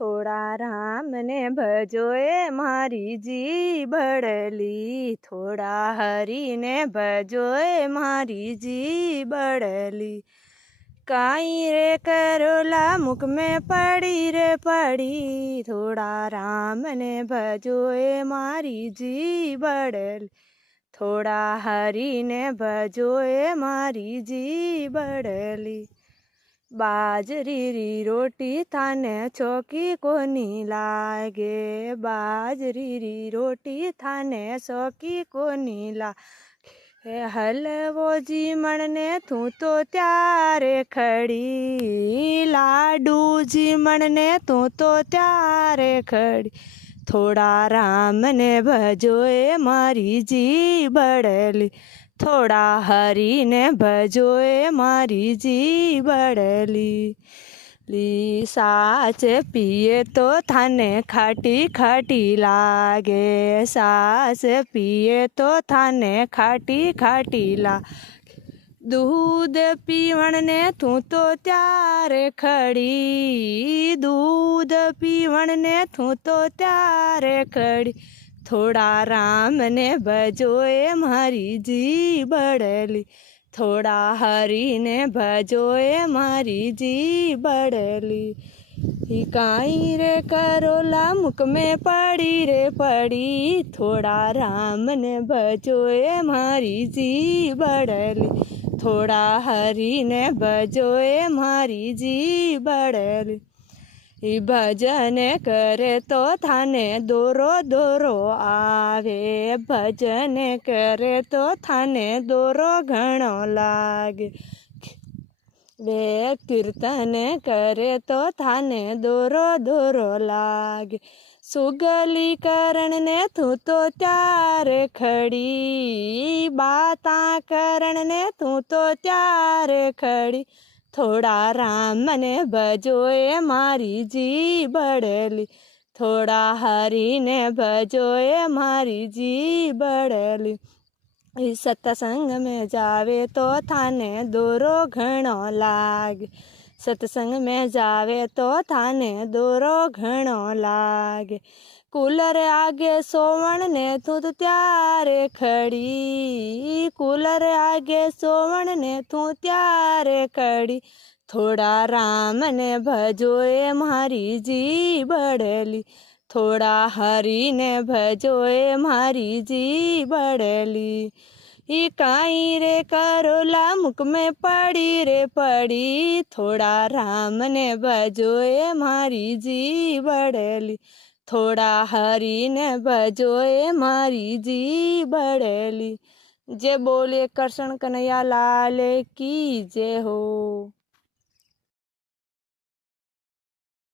થોડા રામને ભજો એ મારી જી બળલી, થોડા હરીને ભજો એ મારી જી બળલી। કાઈ રે કરોલા મુખ में પડી રે પડી, થોડા રામને ભજો એ મારી જી બળલી, થોડા હરીને ભજો એ મારી જી બળલી। बाजरी री रोटी थाने चौकी कोनी लागे, बाजरी री रोटी थाने चौकी कोनी लागे। हलवो जीमण ने तू तो त्यारे खड़ी, लाडू जीमण ने तू तो त्यारे खड़ी, थोड़ा राम ने भजो ए मारी जी बड़ली, थोड़ा हरी ने भजो ए मारी जी बड़ली। ली साच पिए तो थाने खाटी खाटी लागे, सास पिए तो थाने खाटी खाटी लागे। दूध पीवण ने तू तो त्यारे खड़ी, दूध पीवण ने तू तो त्यारे खड़ी, थोड़ा राम ने भजो ए मारी जी बड़ली, थोड़ा हरी ने भजो ए मारी जी बड़ली। काई रे करोला मुख में पड़ी रे पड़ी, थोड़ा राम ने भजो ए मारी जी बड़ली, थोड़ा हरी ने भजो ए मारी जी बड़ली। भजन करे तो थाने दोरो दोरो आवे, भजन करे तो थाने दोरो घणो लागे, वे कीर्तन करे तो थाने दोरो दोरो लागे। सुगली करण ने तू तो त्यारे खड़ी, बाता करण ने तू तो त्यारे खड़ी, थोड़ा राम ने भजो ए मारी जी बड़ली, थोड़ा हरी ने भजो ए मारी जी बड़ली। सत्संग में जावे तो थाने दोरो घणो लागे, सत्संग में जावे तो थाने दोरो घणो लागे। कूलर आगे सोवण ने तू तो त्यारे खड़ी, कूलर आगे सोवण ने तू त्यारे खड़ी, थोड़ा राम ने भजो ए मारी जी बड़ली, थोड़ा हरी ने भजो ए मारी जी बड़ली। काई रे करोला मुख में पड़ी रे पड़ी, थोड़ा राम ने भजो ए मारी जी बड़ली, थोड़ा हरी ने भजो ए मारी जी बड़ली। जय बोले कृष्ण कन्हैया लाल की जय हो।